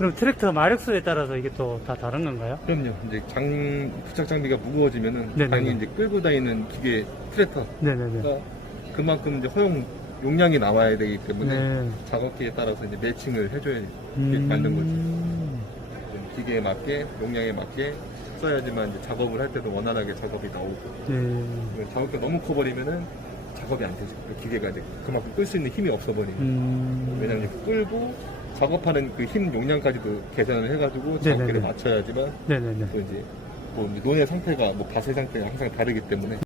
그럼 트랙터 마력수에 따라서 이게 또 다 다른 건가요? 그럼요. 이제 부착 장비가 무거워지면은 네네네. 당연히 이제 끌고 다니는 기계 트랙터가 네네네. 그만큼 이제 허용 용량이 나와야 되기 때문에 네. 작업기에 따라서 이제 매칭을 해줘야 맞는 거죠. 좀 기계에 맞게 용량에 맞게 써야지만 이제 작업을 할 때도 원활하게 작업이 나오고. 네. 작업기가 너무 커버리면은 작업이 안 되죠. 그 기계가 이제 그만큼 끌 수 있는 힘이 없어버리니까. 왜냐면 이제 끌고 작업하는 그 힘 용량까지도 계산을 해가지고 작업기를 네네네. 맞춰야지만 네네네. 또 이제 뭐 논의 상태가 뭐 밭의 상태가 항상 다르기 때문에